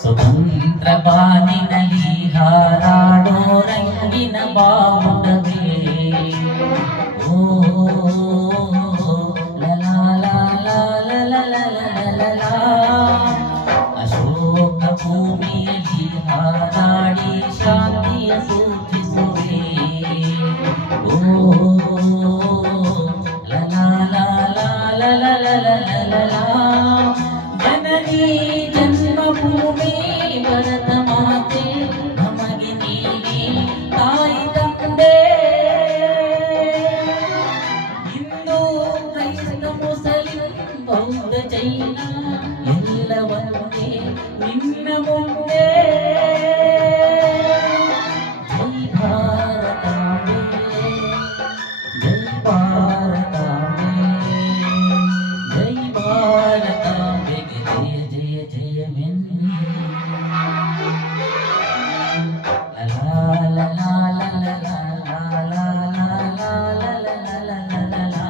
ಸ್ವತಂತ್ರ ಬಾನಿನಲ್ಲಿ ಹಾರಾಡೋ ರಂಗಿನ ಬಾವುಟವೇ ಓ ಲಲಾ ಲಲಾ ಲಲಾ ಲಲಾ ಅಶೋಕ ಭೂಮಿಯಲ್ಲಿ ಹಾರಾಡಿ ಶಾಂತಿಯ ಸೂಚಿಸುವೆ ಓ ಲಲಾ ಲಲಾ ಲಲಾ ಲಲಾ ಜನನಿ ಜನ್ಮಭೂಮಿ ಭರತ ಮಾತೆ ನಮಗೆ ನೀಡಿ ತಾಯಿ ತಂದೆ ಹಿಂದೂ ಕ್ರೈಸ್ತ ಮುಸಲಿಂ ಬೌದ್ಧ ಜೈನ ಎಲ್ಲವನ್ನೇ ನಿನ್ನ ಮುಂದೆ ಜೈ ಭಾರತಾಂಬೆ ಜೈ ಭಾರತಾಂಬೆ ಜೈ ಭಾರತಾಂಬೆಗೆ ಜಯ ಜಯ ಜಯವೆನ್ನಿ ಲಲಾ ಲಲಾ ಲಲಾ ಲಲಾ ಲಲಾ ಲಲಾ ಲಲಾ.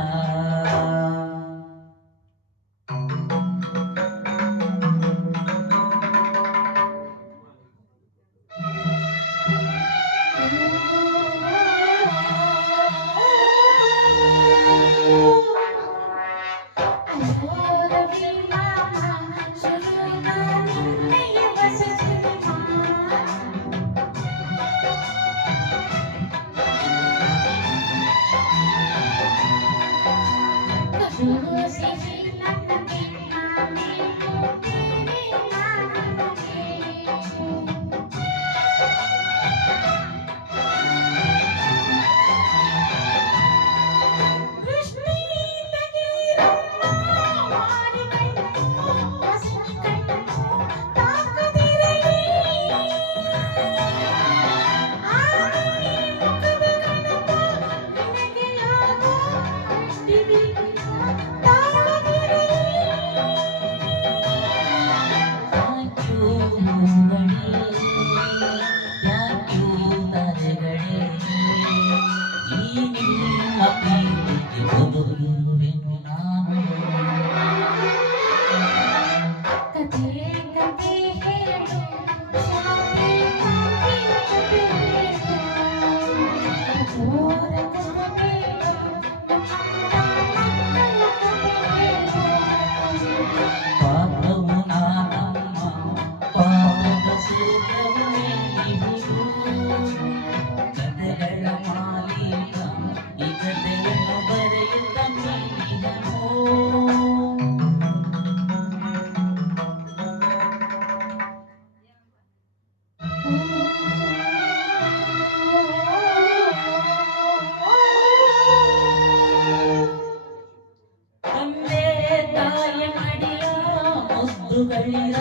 ಮುದ್ದುಗಳಿರ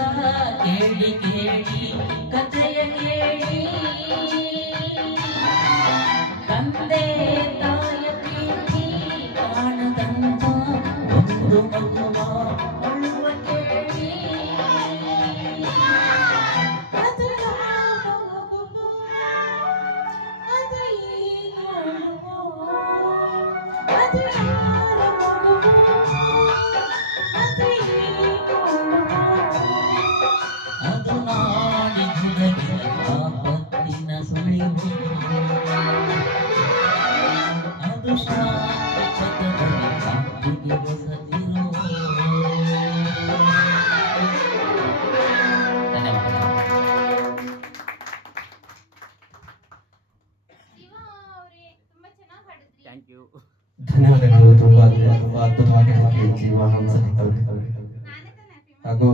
ಕೇಳಿ ಕೇಳಿ ಕಥೆಯ ಕೇಳಿ ತಂದೆ ತಾಯ ಪ್ರೀತಿ ಕಾಣದಂತ ಒಂದು ಮಗುವ ಅಳುವ ಕೇಳಿ ಅದು ಯಾವ ಮಗುವೋ, ಅದು ಏನು ಮಗುವೋ, ಅದು ಯಾರ ಮಗುವೋ, ಅದು ಏನು ಮಗುವೋ, ಅದು ನಾಡಿದುದಗಿನ ಆಪತ್ತಿನ ಸುಳಿವು, ಅದು ಶಾಂತಿ ಪಥದಲ್ಲಿ ಕಾಂತಿಗೆ ಹೊಸದಿರು. ಧನ್ಯವಾದಗಳು. ತುಂಬಾ ತುಂಬಾ ಅದ್ಭುತವಾಗಿ ಹಾಕಿ ಜೀವ ಹಂಸಲಿದ್ದವ್ರೆ ಹಾಗೂ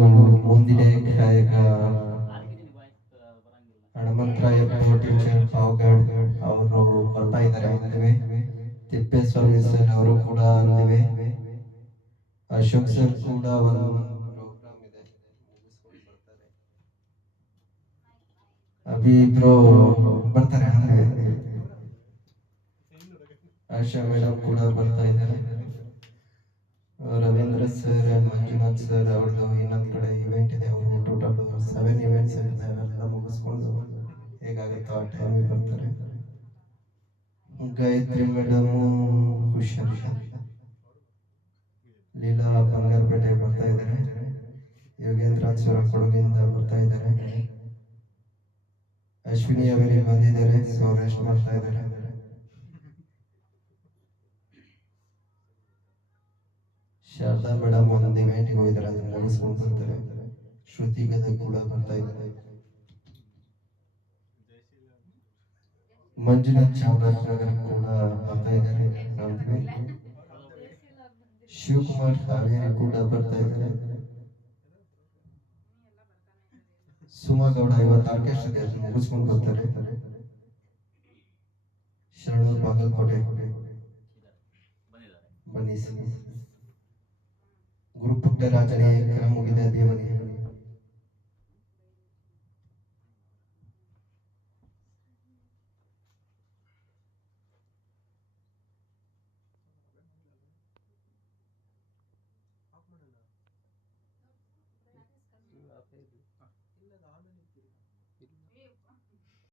ಮುಂದಿನ ಗಾಯಕ ಹನುಮಂತರಾಯ ಟೀಚರ್ ತಿಪ್ಪೇಸ್ವಾಮಿ ಸರ್ ಅವರು ಕೂಡ ಅಂದಿವೆ. ಅಶೋಕ್ ಸರ್ ಕೂಡ ಒಂದು ಪ್ರೋಗ್ರಾಮ್ ಇದೆ, ಮುಗಿಸ್ಕೊಂಡು ಬರ್ತಾರೆ. ಅಭಿ ಬ್ರೋ ಬರ್ತಾರೆ ಅಂದಿವೆ. ಆಶಾ ಮೇಡಮ್ ಕೂಡ ಬರ್ತಾ ಇದ್ದಾರೆ. ರವೀಂದ್ರ ಸರ್ ಮಂಜುನಾಥ್ ಸರ್ ಅವ್ರದ್ದು ಇನ್ನೊಂದು ಕಡೆ ಇವೆಂಟ್ ಇದೆ. ಅವರು ಟೋಟಲ್ 7 ಇವೆಂಟ್ಸ್ ಇರುತ್ತೆ. ಅವೆಲ್ಲ ಮುಗಿಸ್ಕೊಂಡು ಹೇಗಾಗುತ್ತೋ ಆ ಟೈಮಿಗೆ ಬರ್ತಾರೆ. ಗಾಯತ್ರಿ ಮೇಡಮ್ ಹುಷಾರ್, ಲೀಲಾ ಬಂಗಾರಪೇಟೆ ಬರ್ತಾ ಇದ್ದಾರೆ. ಯೋಗೇಂದ್ರ ಸುರ ಕೊಡಗಿಂದ ಬರ್ತಾ ಇದ್ದಾರೆ. ಅಶ್ವಿನಿ ಅವರಿಗೆ ಬಂದಿದ್ದಾರೆ, ಸೊ ರೆಸ್ಟ್ ಮಾಡ್ತಾ ಇದ್ದಾರೆ. ಶಾರದಾ ಮೇಡಮ್ ಒಂದು ಇವೆಂಟ್ಗೆ ಹೋಗಿದ್ದಾರೆ, ಅದನ್ನ ಮುಗಿಸ್ಕೊಂಡು ಬರ್ತಾರೆ. ಶ್ರುತಿ ಗದಗ್ ಕೂಡ ಬರ್ತಾ ಇದ್ದಾರೆ. ಮಂಜುನಾಥ್ ಚಾಮರಾಜನಗರ ಕೂಡ ಬರ್ತಾ ಇದ್ದಾರೆ. ಶಿವಕುಮಾರ್ ಹಾವೇರಿ ಕೂಡ ಬರ್ತಾ ಇದ್ದಾರೆ. ಸುಮಗೌಡ ಇವತ್ತು ಆರ್ಕೆಸ್ಟ್ರಾ ಮುಗಿಸ್ಕೊಂಡು ಬರ್ತಾರೆ. ಶರಣೂರ್ ಬಾಗಲಕೋಟೆ ಬನ್ನಿ. ಗುರು ಪುಟ್ಟರಾಜನೇ ಕರ ಮುಗಿದ ದೇವನೇ.